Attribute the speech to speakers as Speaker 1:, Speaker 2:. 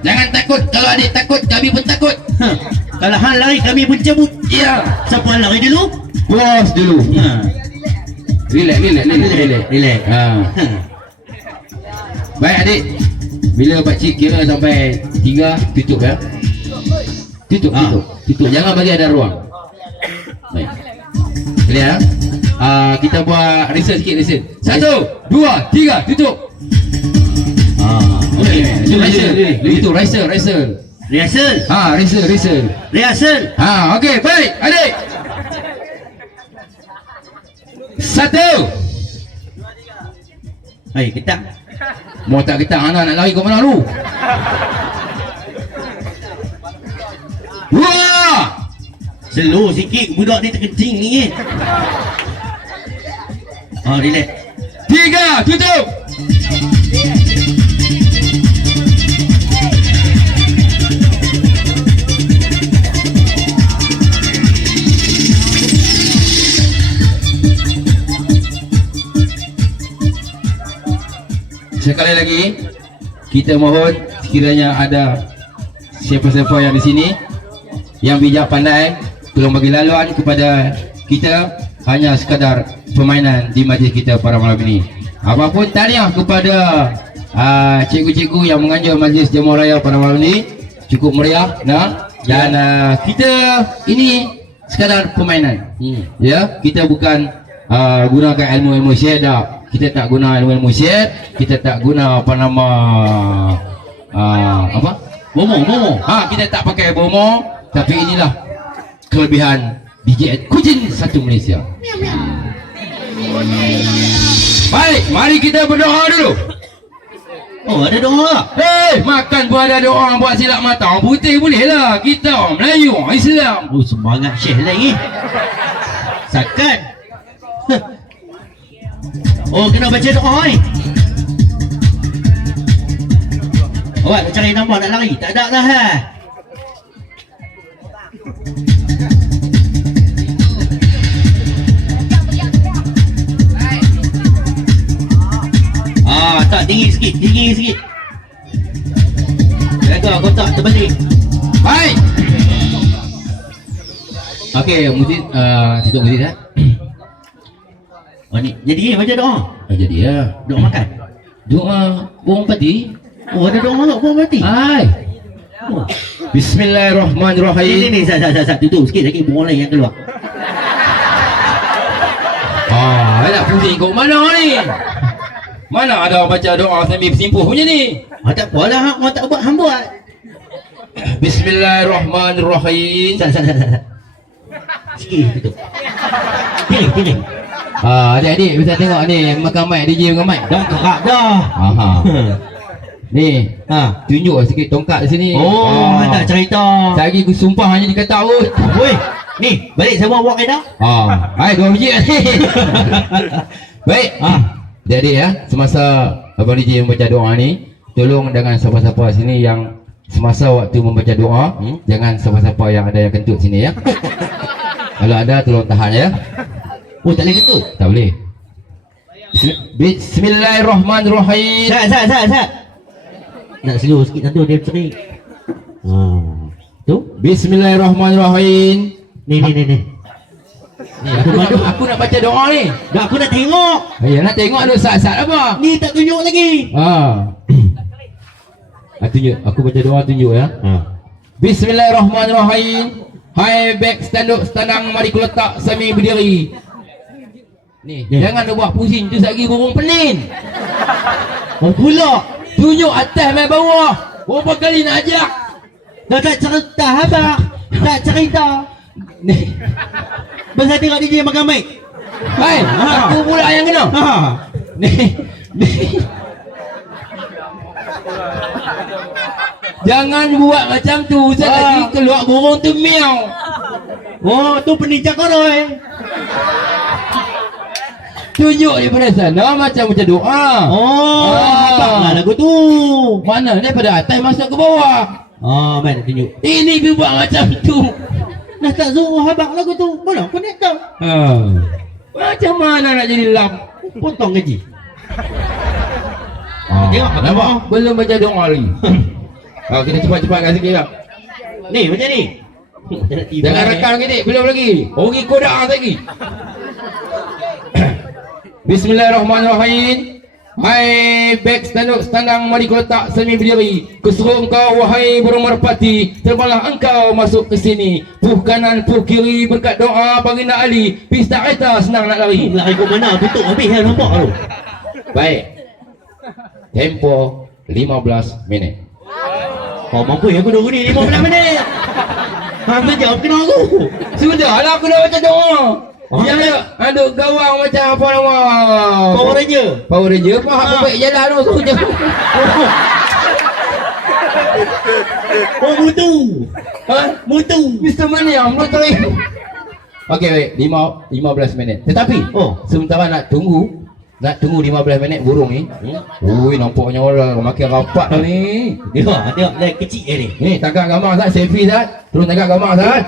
Speaker 1: Jangan takut. Kalau adik takut, kami pun takut.
Speaker 2: Ha. Kalau hang lari kami pun cabut.
Speaker 1: Ya.
Speaker 2: Siapa lari dulu?
Speaker 1: Bos dulu.
Speaker 2: Ha.
Speaker 1: Relax, relax, relax, relax.
Speaker 2: Relax.
Speaker 1: Ha.
Speaker 2: Ha.
Speaker 1: Baik adik. Bila pakcik kira sampai tiga, tutup ya. Tutup,
Speaker 2: Ha.
Speaker 1: tutup. Tutup. Jangan bagi ada ruang. Baik. Clear ya? Ah, kita buat research sikit research. Satu, dua, tiga, tutup. Okey. itu research, research.
Speaker 2: Rehearsal.
Speaker 1: Ha, research, research.
Speaker 2: Rehearsal.
Speaker 1: Ha, okey, baik, adik. Satu.
Speaker 2: Hai, kita.
Speaker 1: Mau tak kita anak nak lari ke mana lu? Dua.
Speaker 2: Slow sikit budak ni terkencing ni. eh. Ah, relax.
Speaker 1: Tiga, tutup. Sekali lagi, kita mohon sekiranya ada siapa-siapa yang di sini yang bijak pandai tolong bagi laluan kepada kita hanya sekadar permainan di majlis kita pada malam ini. Apapun tahniah kepada uh, cikgu-cikgu yang menganjur majlis jamuan raya pada malam ini cukup meriah nah dan uh, kita ini sekadar permainan.
Speaker 2: Hmm.
Speaker 1: Ya, kita bukan uh, gunakan ilmu-ilmu syed tak. Kita tak guna ilmu-ilmu syed, kita tak guna apa nama uh, apa?
Speaker 2: Bomo, bomo.
Speaker 1: Ha, kita tak pakai bomo, tapi inilah kelebihan DJ Kucing satu Malaysia. Baik, mari kita berdoa dulu.
Speaker 2: Oh, ada doa.
Speaker 1: Hei, makan pun ada doa buat silap mata. Orang putih boleh lah. Kita orang Melayu, orang Islam.
Speaker 2: Oh, semangat Syekh lagi. Sakat. Huh. Oh, kena baca doa ni. Awak nak cari nombor nak lari? Tak ada lah ha. Ah, tak tinggi sikit, tinggi sikit. Jaga kotak terbalik.
Speaker 1: Baik. Okey, Muzid, uh, tutup Muzid eh.
Speaker 2: Oh ni, jadi baca doa.
Speaker 1: Oh, jadi ya.
Speaker 2: Doa makan.
Speaker 1: Doa buang pati.
Speaker 2: Oh, ada doa tak buang mati.
Speaker 1: Hai.
Speaker 2: Oh. Ni, ni,
Speaker 1: Bismillahirrahmanirrahim.
Speaker 2: ni, sat, sat, sat, tutup sikit lagi lain yang keluar.
Speaker 1: Ah, nak pusing kau mana ni? Mana ada orang baca doa sambil bersimpuh punya ni?
Speaker 2: Ah, tak apa lah, orang tak buat, hang buat.
Speaker 1: Bismillahirrahmanirrahim.
Speaker 2: Sat, sat, sat. sat. Sikit, tutup. Pilih, pilih.
Speaker 1: Ah, adik-adik bisa tengok ni makan mic DJ makan mic.
Speaker 2: Dah kerak dah.
Speaker 1: Aha. Ni,
Speaker 2: Ha.
Speaker 1: tunjuk sikit tongkat di sini.
Speaker 2: Oh,
Speaker 1: ah.
Speaker 2: tak cerita.
Speaker 1: Lagi aku sumpah hanya dikata awut.
Speaker 2: Woi, ni, balik saya buat walk dah.
Speaker 1: Ah, hai dua biji ni. Baik.
Speaker 2: Ah.
Speaker 1: Jadi ya, semasa Abang DJ membaca doa ni, tolong dengan siapa-siapa sini yang semasa waktu membaca doa,
Speaker 2: Hmm?
Speaker 1: jangan siapa-siapa yang ada yang kentut sini ya. Kalau ada tolong tahan ya.
Speaker 2: Oh, tak boleh ketut.
Speaker 1: Tak boleh. Bismi- Bismillahirrahmanirrahim.
Speaker 2: Sat, sat, sat, sat. Nak slow sikit satu dia ceri. Hmm. Tu?
Speaker 1: Bismillahirrahmanirrahim.
Speaker 2: Ni, ni, ni, ni.
Speaker 1: Ni aku, aku, aku nak baca doa ni.
Speaker 2: Dah aku nak tengok.
Speaker 1: Ya nak tengok ada saat-saat apa?
Speaker 2: Ni tak tunjuk lagi.
Speaker 1: Ah. ah tunjuk. Aku baca doa tunjuk ya.
Speaker 2: Ha.
Speaker 1: Bismillahirrahmanirrahim. Hai back standuk standang mari ku letak sami berdiri. Ni,
Speaker 2: Ya.
Speaker 1: jangan nak buat pusing tu lagi burung penin.
Speaker 2: Oh pula.
Speaker 1: Tunjuk atas mai bawah. Berapa kali nak ajak?
Speaker 2: Dah tak cerita abang. Tak cerita.
Speaker 1: Ni.
Speaker 2: Pasal tengok DJ makan mic.
Speaker 1: Hai,
Speaker 2: Ha.
Speaker 1: aku pula yang kena.
Speaker 2: Ha.
Speaker 1: Ni. Ni. Jangan buat macam tu. Saya
Speaker 2: Ah.
Speaker 1: lagi keluar burung tu miau.
Speaker 2: Oh, tu penicak koroi.
Speaker 1: Tunjuk daripada sana macam macam doa.
Speaker 2: Oh,
Speaker 1: Ah.
Speaker 2: abang lah lagu tu.
Speaker 1: Mana daripada atas masuk ke bawah.
Speaker 2: Oh, man tunjuk.
Speaker 1: Ini dia buat macam tu.
Speaker 2: Dah tak suruh abang lagu tu. Mana aku nak tahu.
Speaker 1: Ha. Macam mana nak jadi lam?
Speaker 2: Potong gaji.
Speaker 1: Ha.
Speaker 2: Tengok,
Speaker 1: nampak? Belum baca doa lagi. Oh, kita cepat-cepatkan sikit lah.
Speaker 2: Ni macam ni.
Speaker 1: Jangan rekam lagi dik, belum lagi. Ori kodak lagi. Bismillahirrahmanirrahim. Hai beg standuk standang mari kotak semi berdiri Keseru engkau wahai burung merpati Terbanglah engkau masuk ke sini Puh kanan puh kiri berkat doa baginda Ali Pista kereta senang nak lari
Speaker 2: Lari kau mana? Tutup habis yang nampak tu.
Speaker 1: Baik Tempo 15 minit
Speaker 2: Kau mampu ya aku duduk ni 15 minit. Hampir jawab kena aku.
Speaker 1: Sudah lah aku dah macam doa
Speaker 2: Oh.
Speaker 1: Yang ada aduk gawang macam apa nama
Speaker 2: Power Ranger.
Speaker 1: Power Ranger Apa aku
Speaker 2: Ah.
Speaker 1: baik jalan tu Suruh je
Speaker 2: Oh mutu.
Speaker 1: Ha?
Speaker 2: Mutu.
Speaker 1: Mr. Maniam Belum tahu Okey baik lima, 15 minit Tetapi
Speaker 2: Oh.
Speaker 1: Sementara nak tunggu Nak tunggu 15 minit burung ni Ui nampaknya orang Makin rapat dah ni
Speaker 2: Dia tengok lagi kecil je ni.
Speaker 1: Ni tagak gambar Zat Selfie Zat Terus tagak gambar Zat